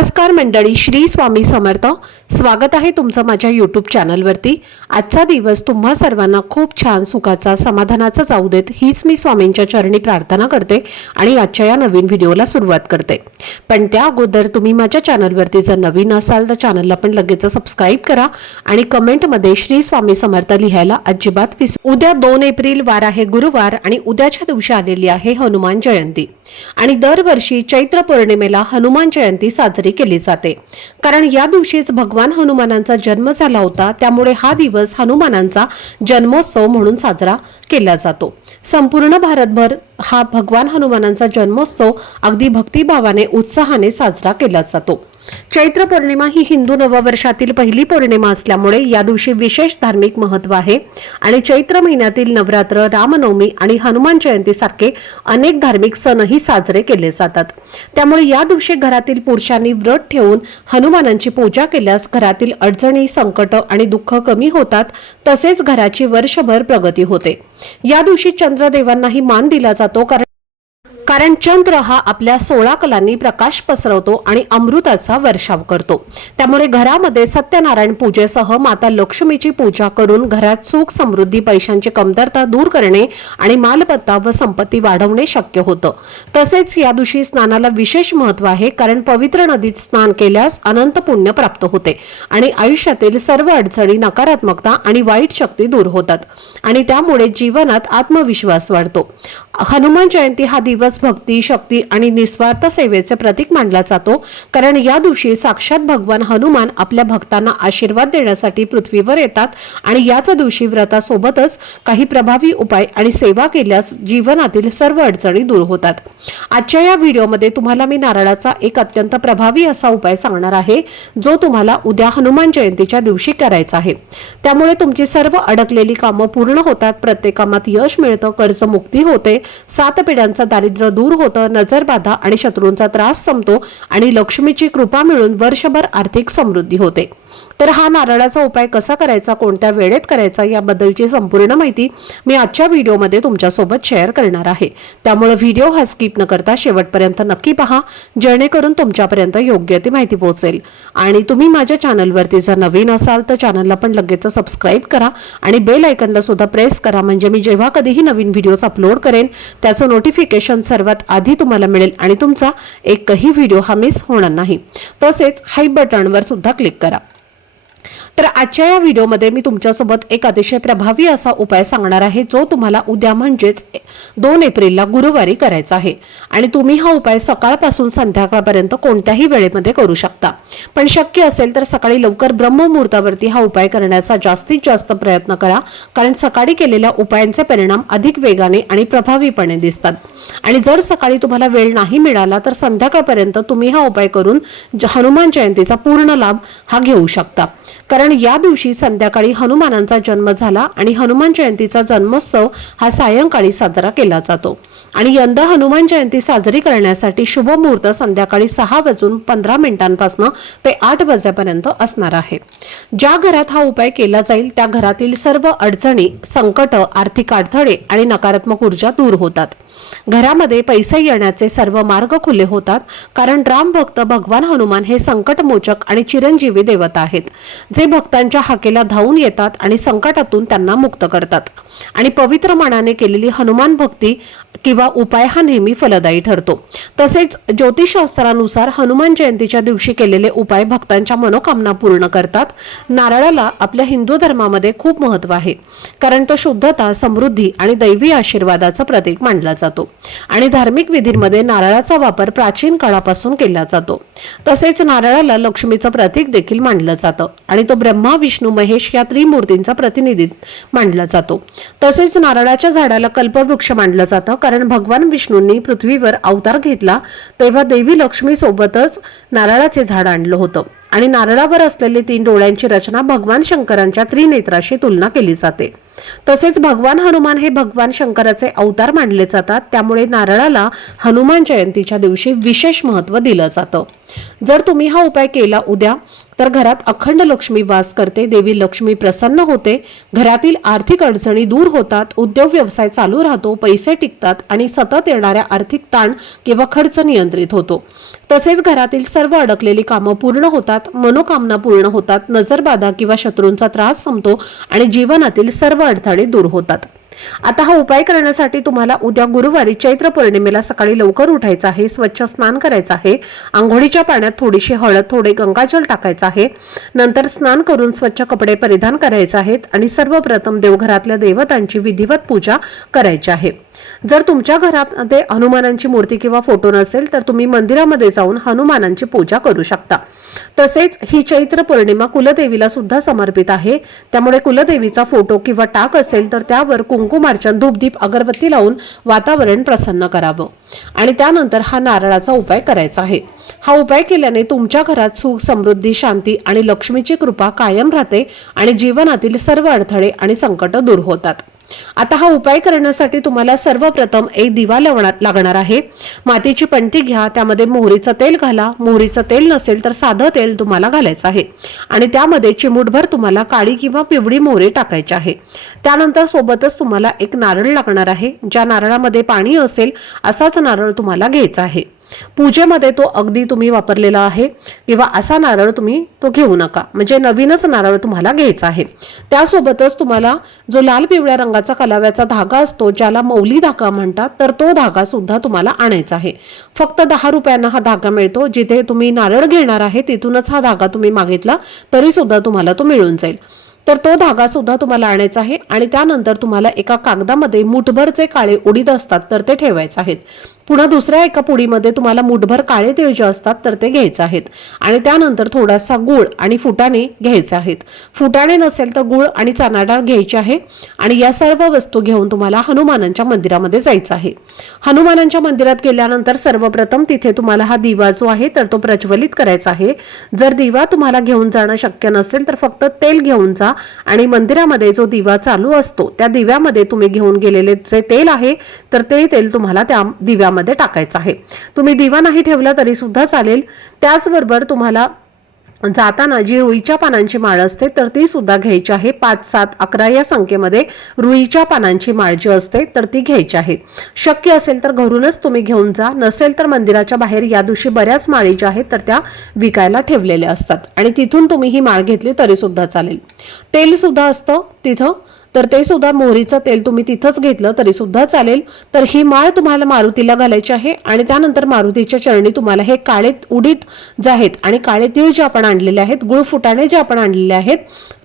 नमस्कार मंडळी, श्री स्वामी समर्थ। स्वागत आहे तुमचं माझ्या यूट्यूब चॅनलवरती। आजचा दिवस तुम्हा सर्वांना खूप छान सुखाचा समाधानाचा जाऊ देत हीच मी स्वामींच्या चरणी प्रार्थना करते आणि आजच्या या नवीन व्हिडिओला सुरुवात करते। पण त्या अगोदर तुम्ही माझ्या चॅनलवरती जर नवीन असाल तर चॅनलला पण लगेच सबस्क्राइब करा आणि कमेंटमध्ये श्री स्वामी समर्थ लिहायला अजिबात विसरू। उद्या 2 एप्रिल वार आहे गुरुवार आणि उद्याच्या दिवशी आलेली आहे हनुमान जयंती आणि दरवर्षी चैत्र पौर्णिमेला हनुमान जयंती साजरी केली जाते। कारण या दिवशीच भगवान हनुमानांचा जन्म झाला होता, त्यामुळे हा दिवस हनुमानांचा जन्मोत्सव म्हणून साजरा केला जातो। संपूर्ण भारतभर हा भगवान हनुमानांचा जन्मोत्सव अगदी भक्तिभावाने उत्साहाने साजरा केला जातो। चैत्र पौर्णिमा ही हिंदू नववर्षातील पहिली पौर्णिमा असल्यामुळे या दिवशी विशेष धार्मिक महत्त्व आहे आणि चैत्र महिन्यातील नवरात्र, रामनवमी आणि हनुमान जयंती सारखे अनेक धार्मिक सणही साजरे केले जातात। त्यामुळे या दिवशी घरातील पुरुषांनी व्रत ठेवून हनुमानांची पूजा केल्यास घरातील अडचणी, संकट आणि दुःख कमी होतात, तसेच घराची वर्षभर प्रगती होते। या दिवशी चंद्रदेवांनाही मान दिला जातो, कारण चंद्र हा आपल्या 16 कलांनी प्रकाश पसरवतो आणि अमृताचा वर्षाव करतो। त्यामुळे घरामध्ये सत्यनारायण पूजेसह माता लक्ष्मीची पूजा करून घरात सुख, समृद्धी, पैशांची कमतरता दूर करणे आणि मालमत्ता व संपत्ती वाढवणे शक्य होतं। तसेच या दिवशी स्नानाला विशेष महत्त्व आहे, कारण पवित्र नदीत स्नान केल्यास अनंत पुण्य प्राप्त होते आणि आयुष्यातील सर्व अडचणी, नकारात्मकता आणि वाईट शक्ती दूर होतात आणि त्यामुळे जीवनात आत्मविश्वास वाढतो। हनुमान जयंती हा दिवस भक्ती, शक्ती आणि निस्वार्थ सेवेचे प्रतीक मानला जातो, कारण या दिवशी साक्षात भगवान हनुमान आपल्या भक्तांना आशीर्वाद देण्यासाठी पृथ्वीवर येतात आणि याच दिवशी व्रतासोबतच काही प्रभावी उपाय आणि सेवा केल्यास जीवनातील सर्व अडचणी दूर होतात। आजच्या या व्हिडिओमध्ये तुम्हाला मी नारळाचा एक अत्यंत प्रभावी असा उपाय सांगणार आहे, जो तुम्हाला उद्या हनुमान जयंतीच्या दिवशी करायचा आहे। त्यामुळे तुमची सर्व अडकलेली कामं पूर्ण होतात, प्रत्येक कामात यश मिळतं, कर्जमुक्ती होते, 7 पिढ्यांचा दारिद्र्य दूर होतं, नजरबाधा आणि शत्रूंचा त्रास संपतो आणि लक्ष्मीची कृपा मिळून वर्षभर आर्थिक समृद्धी होते। तर हा नारळाचा उपाय कसा करायचा, कोणत्या वेळेत करायचा याबद्दलची संपूर्ण माहिती मी आजच्या व्हिडिओमध्ये तुमच्यासोबत शेअर करणार आहे। त्यामुळे व्हिडिओ हा स्किप न करता शेवटपर्यंत नक्की पहा, जेणेकरून तुमच्यापर्यंत योग्य ती माहिती पोहोचेल। आणि तुम्ही माझ्या चॅनलवरती जर नवीन असाल तर चॅनलला पण लगेच सबस्क्राइब करा आणि बेल आयकॉनला सुद्धा प्रेस करा, म्हणजे मी जेव्हा कधीही नवीन व्हिडिओज अपलोड करेन त्याचं नोटिफिकेशन सर्वात आधी तुम्हाला मिळेल आणि तुमचा एकही व्हिडिओ हा मिस होणार नाही। तसेच हाय बटनवर सुद्धा क्लिक करा। तर आजच्या या व्हिडिओमध्ये मी तुमच्यासोबत एक अतिशय प्रभावी असा उपाय सांगणार आहे, जो तुम्हाला उद्या म्हणजेच 2 एप्रिलला गुरुवारी करायचा आहे आणि तुम्ही हा उपाय सकाळपासून संध्याकाळपर्यंत कोणत्याही वेळेमध्ये करू शकता। पण शक्य असेल तर सकाळी लवकर ब्रह्ममुहूर्तावरती हा उपाय करण्याचा जास्तीत जास्त प्रयत्न करा, कारण सकाळी केलेल्या उपायांचे परिणाम अधिक वेगाने आणि प्रभावीपणे दिसतात। आणि जर सकाळी तुम्हाला वेळ नाही मिळाला तर संध्याकाळपर्यंत तुम्ही हा उपाय करून हनुमान जयंतीचा पूर्ण लाभ हा घेऊ शकता, कारण या दिवशी संध्याकाळी हनुमानांचा जन्म झाला आणि हनुमान जयंतीचा जन्मोत्सव हा सायंकाळी साजरा केला जातो। आणि यंदा हनुमान जयंती साजरी करण्यासाठी शुभ मुहूर्त संध्याकाळी 6:15 ते 8 वाजेपर्यंत असणार आहे। ज्या घरात हा उपाय केला जाईल त्या घरातील सर्व अडचणी, संकट, आर्थिक अडथळे आणि नकारात्मक ऊर्जा दूर होतात। घरामध्ये पैसे येण्याचे सर्व मार्ग खुले होतात, कारण राम भक्त भगवान हनुमान हे संकटमोचक आणि चिरंजीवी देवता आहेत, जे भक्तांच्या हाकेला धावून येतात आणि संकटातून त्यांना मुक्त करतात। आणि पवित्र मनाने केलेली हनुमान भक्ती किंवा उपाय हा नेहमी फलदायी ठरतो। तसेच ज्योतिषशास्त्रानुसार हनुमान जयंतीच्या दिवशी केलेले उपाय भक्तांच्या मनोकामना पूर्ण करतात। नारळाला आपल्या हिंदू धर्मामध्ये खूप महत्त्व आहे, कारण तो शुद्धता, समृद्धी आणि दैवी आशीर्वादाचं प्रतीक मानला जातो आणि धार्मिक विधींमध्ये नारळाचा वापर प्राचीन काळापासून केला जातो। तसेच नारळाला लक्ष्मीचं प्रतीक देखील मानलं जातं आणि तो ब्रह्मा, विष्णू, महेश या त्रिमूर्तींचा प्रतिनिधी मानला जातो। तसेच नारळाच्या झाडाला कल्पवृक्ष मानलं जातं, कारण भगवान विष्णूंनी पृथ्वीवर अवतार घेतला तेव्हा देवी लक्ष्मी सोबतच नारळाचे झाड आणलं होतं आणि नारळावर असलेले 3 डोळ्यांची रचना भगवान शंकरांच्या त्रिनेत्राशी तुलना केली जाते। तसेच भगवान हनुमान हे भगवान शंकराचे अवतार मानले जातात, त्यामुळे नारळाला हनुमान जयंतीच्या दिवशी विशेष महत्त्व दिलं जातं। जर तुम्ही हा उपाय केला उद्या तर घरात अखंड लक्ष्मी वास करते, देवी लक्ष्मी प्रसन्न होते, घरातील आर्थिक अडचणी दूर होतात, उद्योग व्यवसाय चालू राहतो, पैसे टिकतात आणि सतत येणाऱ्या आर्थिक ताण किंवा खर्च नियंत्रित होतो. तसेच घरातील सर्व अडकलेली कामं पूर्ण होतात, मनोकामना पूर्ण होतात, नजरबाधा किंवा शत्रूंचा त्रास संपतो आणि जीवनातील सर्व अडथळे दूर होतात. आता हा उपाय करण्यासाठी तुम्हाला उद्या गुरुवारी चैत्र पौर्णिमेला सकाळी लवकर उठायचं आहे, स्वच्छ स्नान करायचं आहे, आंघोळीच्या पाण्यात थोडीशी हळद, थोडे गंगाजल टाकायचं आहे, नंतर स्नान करून स्वच्छ कपडे परिधान करायचे आहेत आणि सर्वप्रथम देवघरातल्या देवतांची विधिवत पूजा करायची आहे. जर तुमच्या घरामध्ये हनुमानांची मूर्ती किंवा फोटो नसेल तर तुम्ही मंदिरामध्ये जाऊन हनुमानांची पूजा करू शकता. तसेच ही चैत्र पौर्णिमा कुलदेवीला सुद्धा समर्पित आहे, त्यामुळे कुलदेवीचा फोटो किंवा टाक असेल तर त्यावर कुंकुमार्चन, धूपदीप, अगरबत्ती लावून वातावरण प्रसन्न करावं आणि त्यानंतर हा नारळाचा उपाय करायचा आहे. हा उपाय केल्याने तुमच्या घरात सुख, समृद्धी, शांती आणि लक्ष्मीची कृपा कायम राहते आणि जीवनातील सर्व अडथळे आणि संकट दूर होतात. आता हा उपाय करण्यासाठी तुम्हाला सर्वप्रथम एक दिवा लागणार आहे. मातीची पणती घ्या, त्यामध्ये मोहरीचं तेल घाला. मोहरीचं तेल नसेल तर साधं तेल तुम्हाला घालायचं आहे आणि त्यामध्ये चिमूटभर तुम्हाला काळी किंवा पिवळी मोहरी टाकायची आहे. त्यानंतर सोबतच तुम्हाला एक नारळ लागणार आहे. ज्या नारळामध्ये पाणी असेल असाच नारळ तुम्हाला घ्यायचा आहे. पूजेमध्ये तो अगदी तुम्ही वापरलेला आहे किंवा असा नारळ तुम्ही तो घेऊ नका, म्हणजे नवीनच नारळ तुम्हाला घ्यायचा आहे. त्यासोबतच तुम्हाला जो लाल पिवळ्या रंगाचा कलाव्याचा धागा असतो, ज्याला मौली धागा म्हणतात, तर तो धागा सुद्धा तुम्हाला आणायचा आहे. फक्त 10 रुपयांना हा धागा मिळतो. जिथे तुम्ही नारळ घेणार आहे तिथूनच हा धागा तुम्ही मागितला तरी सुद्धा तुम्हाला तो मिळून जाईल. तर तो धागा सुद्धा तुम्हाला आणायचा आहे आणि त्यानंतर तुम्हाला एका कागदामध्ये मुठभर जे काळे उडीद असतात तर ते ठेवायचे आहेत. पुन्हा दुसऱ्या एका पुडीमध्ये तुम्हाला मुठभर काळे तीळ जे असतात तर ते घ्यायचे आहेत आणि त्यानंतर थोडासा गूळ आणि फुटाणे घ्यायचे आहेत. फुटाणे नसेल तर गूळ आणि चणा डाळ घ्यायची आहे आणि या सर्व वस्तू घेऊन तुम्हाला हनुमानांच्या मंदिरामध्ये जायचं आहे. हनुमानांच्या मंदिरात गेल्यानंतर सर्वप्रथम तिथे तुम्हाला हा दिवा जो आहे तर तो प्रज्वलित करायचा आहे. जर दिवा तुम्हाला घेऊन जाणं शक्य नसेल तर फक्त तेल घेऊन जा आणि मंदिरामध्ये जो दिवा चालू असतो त्या दिव्यामध्ये तुम्ही घेऊन गेलेले जे तेल आहे तर ते तेल तुम्हाला त्या दिव्यामध्ये टाकायचं आहे. तुम्ही दिवा नाही ठेवला तरी सुद्धा चालेल. त्याचबरोबर तुम्हाला जाताना जी रुईच्या पानांची माळ असते तर ती सुद्धा घ्यायची आहे. 5, 7, 11 या संख्येमध्ये रुईच्या पानांची माळ जी असते तर ती घ्यायची आहे. शक्य असेल तर घरूनच तुम्ही घेऊन जा, नसेल तर मंदिराच्या बाहेर या दिवशी बऱ्याच माळी ज्या आहेत तर त्या विकायला ठेवलेल्या असतात आणि तिथून तुम्ही ही माळ घेतली तरी सुद्धा चालेल. तेल सुद्धा असतं तिथं, तर ते सुद्धा मोहरीचं तेल तुम्ही तिथंच घेतलं तरी सुद्धा चालेल. तर ही माळ तुम्हाला मारुतीला घालायची आहे आणि त्यानंतर मारुतीच्या चरणी तुम्हाला हे काळे उडीद जे आहेत आणि काळे तीळ जे आपण आणलेले आहेत, गुळ फुटाणे जे आपण आणलेले आहेत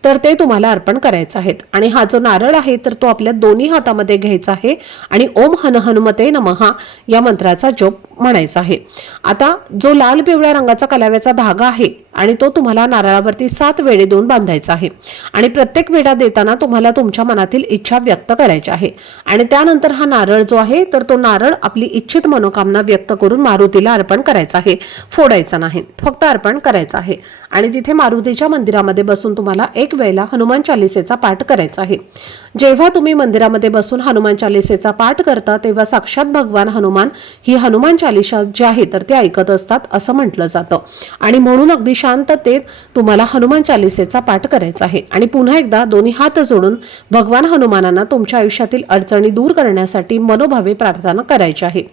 तर ते तुम्हाला अर्पण करायचे आहेत. आणि हा जो नारळ आहे तर तो आपल्या दोन्ही हातामध्ये घ्यायचा आहे आणि ओम हन हनुमते नमः या मंत्राचा जप म्हणायचा आहे. आता जो लाल पिवळ्या रंगाचा कलाव्याचा धागा आहे आणि तो तुम्हाला नारळावरती 7 वेळे देऊन बांधायचा आहे आणि प्रत्येक वेळा देताना तुम्हाला तुमच्या मनातील इच्छा व्यक्त करायची आहे आणि त्यानंतर हा नारळ जो आहे तर तो नारळ आपली इच्छित मनोकामना व्यक्त करून मारुतीला अर्पण करायचा आहे. फोडायचा नाही, फक्त अर्पण करायचं आहे आणि तिथे मारुतीच्या मंदिरामध्ये बसून तुम्हाला एक वेळेला हनुमान चालीसेचा पाठ करायचा आहे. जेव्हा तुम्ही मंदिरामध्ये बसून हनुमान चालीसेचा पाठ करता तेव्हा साक्षात भगवान हनुमान ही हनुमान चालीसा जी आहे तर ते ऐकत असतात असं म्हटलं जातं आणि म्हणून अगदी शांततेत तुम्हाला हनुमान चालीसेचा पाठ करायचा आहे. आणि पुन्हा एकदा दोन्ही हात जोडून भगवान हनुमानांना तुमच्या आयुष्यातील अडचणी दूर करण्यासाठी मनोभावे प्रार्थना करायची आहे.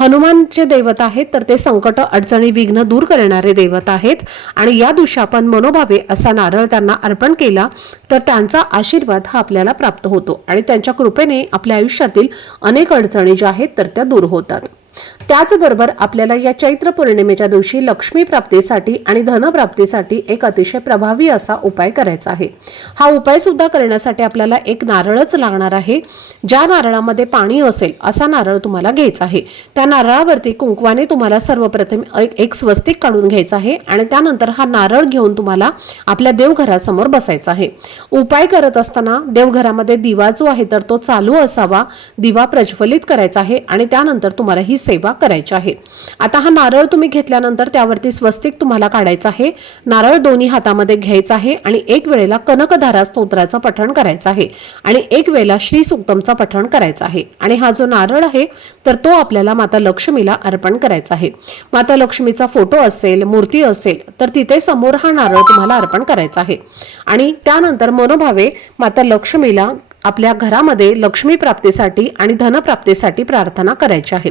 हनुमान जे देवता आहेत तर ते संकट, अडचणी, विघ्न दूर करणारे देवता आहेत आणि या दिवशी आपण मनोभावे असा नारळ त्यांना अर्पण केला तर त्यांचा आशीर्वाद हा आपल्याला प्राप्त होतो आणि त्यांच्या कृपेने आपल्या आयुष्यातील अनेक अडचणी ज्या आहेत तर त्या दूर होतात. त्याचबरोबर आपल्याला या चैत्र पौर्णिमेच्या दिवशी लक्ष्मी प्राप्तीसाठी आणि धनप्राप्तीसाठी एक अतिशय प्रभावी असा उपाय करायचा आहे. हा उपाय सुद्धा करण्यासाठी आपल्याला एक नारळच लागणार आहे. ज्या नारळामध्ये पाणी असेल असा नारळ तुम्हाला घ्यायचा आहे. त्या नारळावरती कुंकवाने तुम्हाला सर्वप्रथम एक स्वस्तिक काढून घ्यायचा आहे आणि त्यानंतर हा नारळ घेऊन तुम्हाला आपल्या देवघरासमोर बसायचा आहे. उपाय करत असताना देवघरामध्ये दिवा जो आहे तर तो चालू असावा, दिवा प्रज्वलित करायचा आहे आणि त्यानंतर तुम्हाला ही सेवा करायची आहे। आता हा नारळ तुम्ही घेतल्यानंतर त्यावरती स्वस्तिक तुम्हाला काढायचं आहे। नारळ दोन्ही हातामध्ये घ्यायचा आहे आणि एक वेळेला कनकधारा स्तोत्राचं पठण करायचं आहे आणि एक वेळेला श्री सूक्तमचं पठण करायचं आहे। आणि हा जो नारळ आहे तर तो आपल्याला माता लक्ष्मीला अर्पण करायचा आहे। माता लक्ष्मीचा फोटो असेल, मूर्ती असेल तर तिथे समोर हा नारळ तुम्हाला अर्पण करायचा आहे। आणि त्यानंतर मनोभावे माता लक्ष्मीला आपल्या घरामध्ये लक्ष्मी प्राप्तीसाठी आणि धनप्राप्तीसाठी प्रार्थना करायची आहे।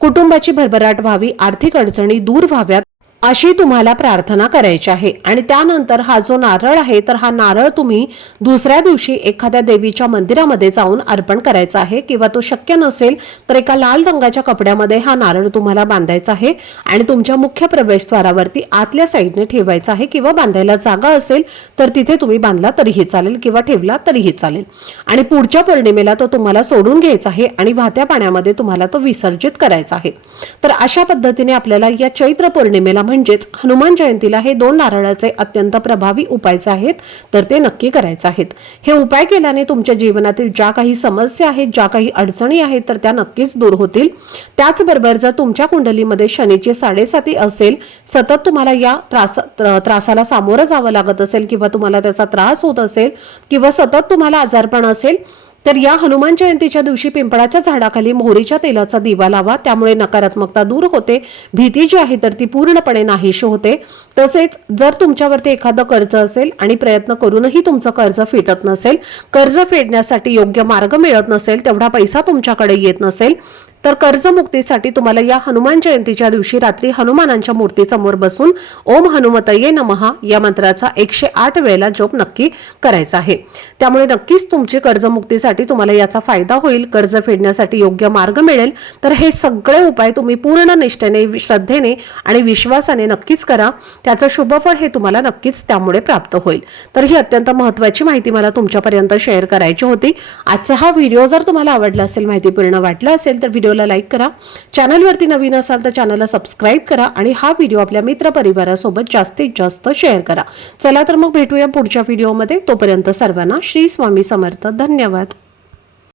कुटुंबाची भरभराट व्हावी, आर्थिक अडचणी दूर व्हाव्यात अशी तुम्हाला प्रार्थना करायची आहे। आणि त्यानंतर हा जो नारळ आहे तर हा नारळ तुम्ही दुसऱ्या दिवशी एखाद्या देवीच्या मंदिरामध्ये जाऊन अर्पण करायचा आहे किंवा तो शक्य नसेल तर एका लाल रंगाच्या कपड्यामध्ये हा नारळ तुम्हाला बांधायचा आहे आणि तुमच्या मुख्य प्रवेशद्वारावरती आतल्या साईडने ठेवायचा आहे किंवा बांधायला जागा असेल तर तिथे तुम्ही बांधला तरीही चालेल किंवा ठेवला तरीही चालेल। आणि पुढच्या पौर्णिमेला तो तुम्हाला सोडून घ्यायचा आहे आणि वाहत्या पाण्यामध्ये तुम्हाला तो विसर्जित करायचा आहे। तर अशा पद्धतीने आपल्याला या चैत्र पौर्णिमेला म्हणजेच हनुमान जयंतीला हे 2 नारळाचे अत्यंत प्रभावी उपाय आहेत तर ते नक्की करायचे आहेत। हे उपाय केल्याने तुमच्या जीवनातील ज्या काही समस्या आहेत, ज्या काही अडचणी आहेत तर त्या नक्कीच दूर होतील। त्याचबरोबर जर तुमच्या कुंडलीमध्ये शनीची 7.5 असेल, सतत तुम्हाला या त्रासाला सामोरं जावं लागत असेल किंवा तुम्हाला त्याचा त्रास होत असेल किंवा सतत तुम्हाला आजारपण असेल तर या हनुमान जयंतीच्या दिवशी पिंपळाच्या झाडाखाली मोहरीच्या तेलाचा दिवा लावा। त्यामुळे नकारात्मकता दूर होते, भीती जी आहे तर ती पूर्णपणे नाहीशी होते। तसेच जर तुमच्यावरती एखादं कर्ज असेल आणि प्रयत्न करूनही तुमचं कर्ज फिटत नसेल, कर्ज फेडण्यासाठी योग्य मार्ग मिळत नसेल, तेवढा पैसा तुमच्याकडे येत नसेल तर कर्जमुक्तीसाठी तुम्हाला या हनुमान जयंतीच्या दिवशी रात्री हनुमानांच्या मूर्तीसमोर बसून ओम हनुमतये नमः या मंत्राचा 108 वेळेला जप नक्की करायचा आहे। त्यामुळे नक्कीच तुमची कर्जमुक्तीसाठी तुम्हाला याचा फायदा होईल, कर्ज फेडण्यासाठी योग्य मार्ग मिळेल। तर हे सगळे उपाय तुम्ही पूर्ण निष्ठेने, श्रद्धेने आणि विश्वासाने नक्कीच करा, त्याचं शुभफळ हे तुम्हाला नक्कीच त्यामुळे प्राप्त होईल। तर ही अत्यंत महत्त्वाची माहिती मला तुमच्यापर्यंत शेअर करायची होती। आजचा हा व्हिडिओ जर तुम्हाला आवडला असेल, माहितीपूर्ण वाटला असेल तर व्हिडिओला लाईक करा, चॅनलवरती नवीन असाल तर चॅनलला सबस्क्राईब करा आणि हा व्हिडिओ आपल्या मित्र परिवारासोबत जास्तीत जास्त शेअर करा। चला तर मग भेटूया पुढच्या व्हिडिओमध्ये। तोपर्यंत सर्वांना श्री स्वामी समर्थ। धन्यवाद।